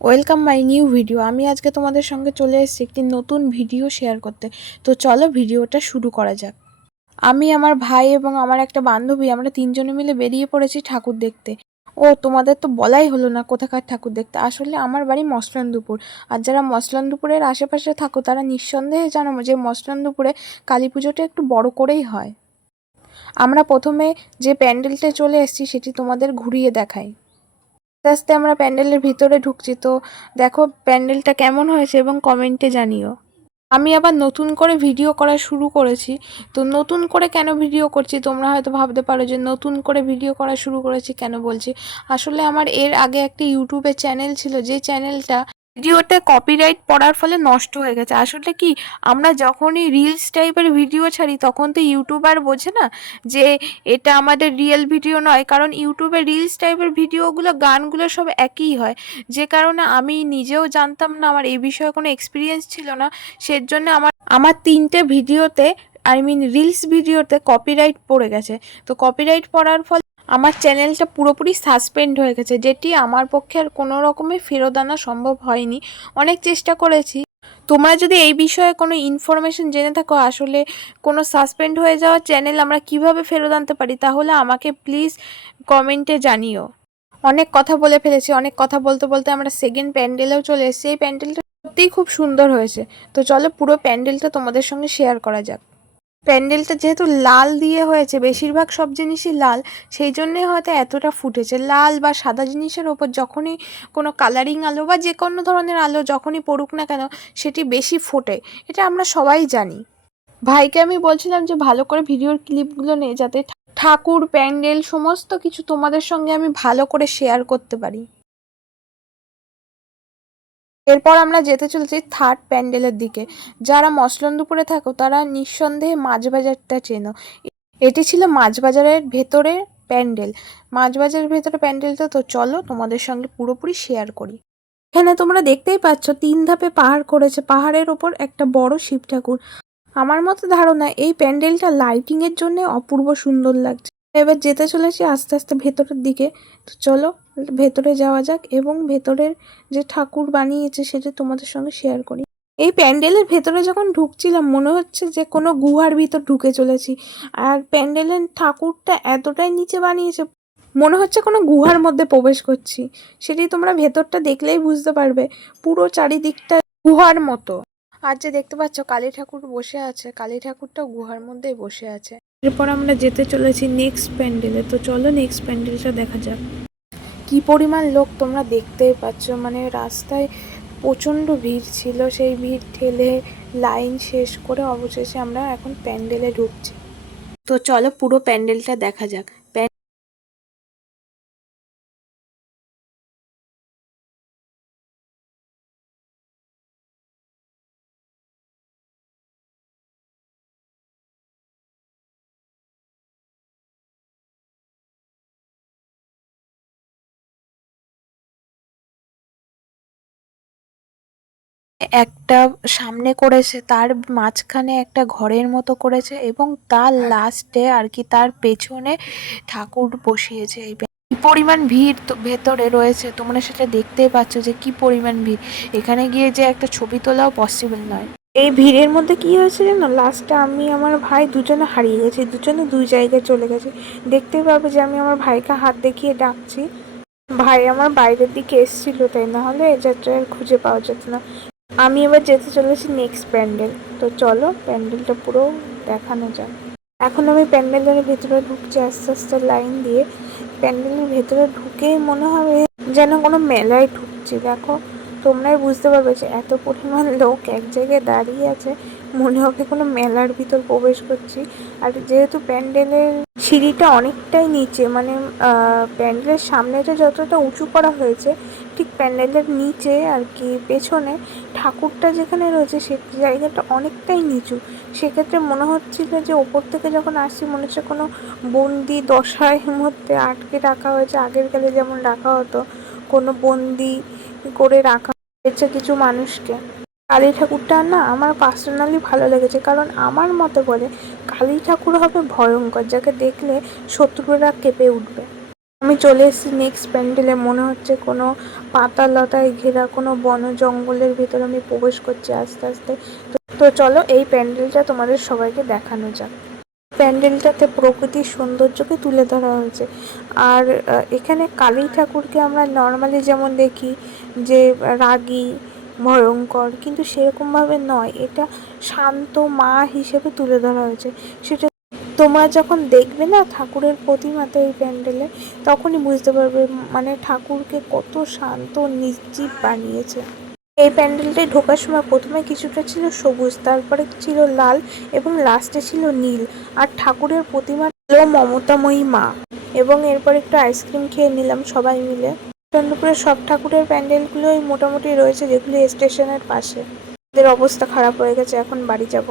Welcome my new video. আমি আজকে তোমাদের সঙ্গে চলে এসেছি একটি নতুন ভিডিও শেয়ার করতে। তো চলো ভিডিওটা শুরু করা যাক। আমি, আমার ভাই এবং আমার একটা বান্ধবী, আমরা তিনজনে মিলে বেরিয়ে পড়েছি ঠাকুর দেখতে। ও তোমাদের তো বলাই হলো না কোথাকার ঠাকুর দেখতে। আসলে আমার বাড়ি মসলানদুপুর। আর যারা মসলানদুপুরের আশেপাশে থাকো তারা নিঃসন্দেহে জানো যে মসলানদুপুরে কালী পুজোটা একটু বড় করেই হয়। আমরা প্রথমে যে প্যান্ডেলটা চলে এসেছি সেটি তোমাদের ঘুরিয়ে দেখাই। আস্তে আস্তে আমরা প্যান্ডেলের ভিতরে ঢুকছি। তো দেখো প্যান্ডেলটা কেমন হয়েছে এবং কমেন্টে জানিও। আমি আবার নতুন করে ভিডিও করা শুরু করেছি। তো নতুন করে কেন ভিডিও করছি তোমরা হয়তো ভাবতে পারো যে নতুন করে ভিডিও করা শুরু করেছি কেন বলছি। আসলে আমার এর আগে একটা ইউটিউবে চ্যানেল ছিল, যে চ্যানেলটা ভিডিওতে কপিরাইট পড়ার ফলে নষ্ট হয়ে গেছে। আসলে কি, আমরা যখনই রিলস টাইপের ভিডিও ছাড়ি তখন তো ইউটিউবার বোঝে না যে এটা আমাদের রিয়েল ভিডিও নয়, কারণ ইউটিউবে রিলস টাইপের ভিডিওগুলো গানগুলো সব একই হয়। যে কারণে আমি নিজেও জানতাম না, আমার এই বিষয়ে কোনো এক্সপিরিয়েন্স ছিল না। সেজন্য আমার তিনটে ভিডিওতে, রিলস ভিডিওতে কপিরাইট পড়ে গেছে। তো কপিরাইট পড়ার ফলে আমার চ্যানেলটা পুরোপুরি সাসপেন্ড হয়ে গেছে, যেটি আমার পক্ষে আর কোনো রকমের ফেরত আনা সম্ভব হয়নি। অনেক চেষ্টা করেছি। তোমরা যদি এই বিষয়ে কোনো ইনফরমেশন জেনে থাকো, আসলে কোনো সাসপেন্ড হয়ে যাওয়া চ্যানেল আমরা কিভাবে ফেরত আনতে পারি, তাহলে আমাকে প্লিজ কমেন্টে জানিও। অনেক কথা বলে ফেলেছি। অনেক কথা বলতে বলতে আমরা সেকেন্ড প্যান্ডেলেও চলে এসেছি। এই প্যান্ডেলটা সত্যিই খুব সুন্দর হয়েছে। তো চলো পুরো প্যান্ডেলটা তোমাদের সঙ্গে শেয়ার করা যাক। প্যান্ডেলটা যেহেতু লাল দিয়ে হয়েছে, বেশিরভাগ সব জিনিসই লাল, সেই জন্যই হয়তো এতটা ফুটেছে। লাল বা সাদা জিনিসের ওপর যখনই কোনো কালারিং আলো বা যে কোনো ধরনের আলো যখনই পড়ুক না কেন, সেটি বেশি ফোটে। এটা আমরা সবাই জানি। ভাইকে আমি বলছিলাম যে ভালো করে ভিডিওর ক্লিপগুলো নে, যাতে ঠাকুর, প্যান্ডেল সমস্ত কিছু তোমাদের সঙ্গে আমি ভালো করে শেয়ার করতে পারি। এরপর আমরা যেতে চলেছি থার্ড প্যান্ডেলের দিকে। যারা মসলন্দপুরে থাকো তারা নিঃসন্দেহে মাছবাজারটা চেনো। এটি ছিল মাছবাজারের ভেতরে প্যান্ডেল। মাছবাজারের ভেতরে প্যান্ডেলটা, তো চলো তোমাদের সঙ্গে পুরোপুরি শেয়ার করি। এখানে তোমরা দেখতেই পাচ্ছ 3 ধাপে পাহাড় করেছে। পাহাড়ের ওপর একটা বড় শিব ঠাকুর। আমার মতো ধারণা এই প্যান্ডেলটা লাইটিং এর জন্য অপূর্ব সুন্দর লাগছে। এবার যেতে চলেছি আস্তে আস্তে ভেতরের দিকে। তো চলো ভেতরে যাওয়া যাক এবং ভেতরের যে ঠাকুর বানিয়েছে সেটা তোমাদের সঙ্গে শেয়ার করি। এই প্যান্ডেলের ভেতরে যখন ঢুকছিলাম মনে হচ্ছে যে কোনো গুহার ভিতর ঢুকে চলেছি। আর প্যান্ডেলের ঠাকুরটা এতটাই নিচে বানিয়েছে, মনে হচ্ছে কোনো গুহার মধ্যে প্রবেশ করছি। সেটি তোমরা ভেতরটা দেখলেই বুঝতে পারবে। পুরো চারিদিকটা গুহার মতো। আর যে দেখতে পাচ্ছ কালী ঠাকুর বসে আছে, কালী ঠাকুরটা গুহার মধ্যেই বসে আছে। এরপর আমরা যেতে চলেছি নেক্সট প্যান্ডেলে। তো চলো নেক্সট প্যান্ডেলটা দেখা যাক। কি পরিমাণ লোক তোমরা দেখতেই পাচ্ছ, মানে রাস্তায় প্রচণ্ড ভিড় ছিল। সেই ভিড় ঠেলে লাইন শেষ করে অবশেষে আমরা এখন প্যান্ডেলে ঢুকছি। তো চলো পুরো প্যান্ডেলটা দেখা যাক। একটা সামনে করেছে, তার মাঝখানে একটা ঘরের মতো করেছে এবং তার লাস্টে আর কি তার পেছনে ঠাকুর বসিয়েছে। এই কি পরিমাণ ভিড় তো ভেতরে রয়েছে, তোমরা সেটা দেখতেই পাচ্ছ যে কি পরিমাণ ভিড়। এখানে গিয়ে যে একটা ছবি তোলাও পসিবল নয়। এই ভিড়ের মধ্যে কি হয়েছে জানো, লাস্টে আমি আমার ভাই দুজনে হারিয়ে গেছি। দুজনে দুই জায়গায় চলে গেছি। দেখতেই পাবে যে আমি আমার ভাইকে হাত দেখিয়ে ডাকছি। ভাই আমার বাইরের দিকে এসেছিল, তাই না হলে এই যাত্রায় আর খুঁজে পাওয়া যেত না। আমি এবার যেতে চলেছি নেক্সট প্যান্ডেল। তো চলো প্যান্ডেলটা পুরো দেখানো যাক। এখন আমি প্যান্ডেলের ভেতরে ঢুকছি আস্তে আস্তে লাইন দিয়ে। প্যান্ডেলের ভেতরে ঢুকেই মনে হবে যেন কোনো মেলায় ঢুকছি। দেখো তোমরাই বুঝতে পারবে যে এত পরিমাণ লোক এক জায়গায় দাঁড়িয়ে আছে, মনে হবে কোনো মেলার ভিতর প্রবেশ করছি। আর যেহেতু প্যান্ডেলের সিঁড়িটা অনেকটাই নিচে, মানে প্যান্ডেলের সামনেটা যতটা উঁচু করা হয়েছে, ঠিক প্যান্ডেলের নিচে আর কি পেছনে ঠাকুরটা যেখানে রয়েছে সে জায়গাটা অনেকটাই নিচু। সেক্ষেত্রে মনে হচ্ছিল যে ওপর থেকে যখন আসছি মনে হচ্ছে কোনো বন্দি দশার মধ্যে আটকে রাখা হয়েছে। আগের কালে যেমন রাখা হতো, কোনো বন্দি করে রাখা হয়েছে কিছু মানুষকে। কালী ঠাকুরটা না আমার পার্সোনালি ভালো লেগেছে, কারণ আমার মতে বলে কালী ঠাকুর হবে ভয়ঙ্কর, যাকে দেখলে শত্রুরা কেঁপে উঠবে। আমি চলে এসেছি নেক্সট প্যান্ডেলে। মনে হচ্ছে কোনো পাতা লতায় ঘেরা কোনো বন জঙ্গলের ভেতর আমি প্রবেশ করছি আস্তে আস্তে। তো চলো এই প্যান্ডেলটা তোমাদের সবাইকে দেখানো যাক। প্যান্ডেলটাতে প্রকৃতির সৌন্দর্যকে তুলে ধরা হয়েছে। আর এখানে কালী ঠাকুরকে আমরা নর্মালি যেমন দেখি যে রাগী ভয়ঙ্কর, কিন্তু সেরকমভাবে নয়, এটা শান্ত মা হিসেবে তুলে ধরা হয়েছে। সেটা তোমরা যখন দেখবে না ঠাকুরের প্রতিমাতে এই প্যান্ডেলে, তখনই বুঝতে পারবে মানে ঠাকুরকে কত শান্ত নির্জীব বানিয়েছে। এই প্যান্ডেলটায় ঢোকার সময় প্রথমে কিছুটা ছিল সবুজ, তারপরে ছিল লাল এবং লাস্টে ছিল নীল। আর ঠাকুরের প্রতিমা ছিল মমতাময়ী মা। এবং এরপর একটু আইসক্রিম খেয়ে নিলাম সবাই মিলে। চন্দ্রপুরের সব ঠাকুরের প্যান্ডেলগুলোই মোটামুটি রয়েছে যেগুলি স্টেশনের পাশে। এদের অবস্থা খারাপ হয়ে গেছে, এখন বাড়ি যাব।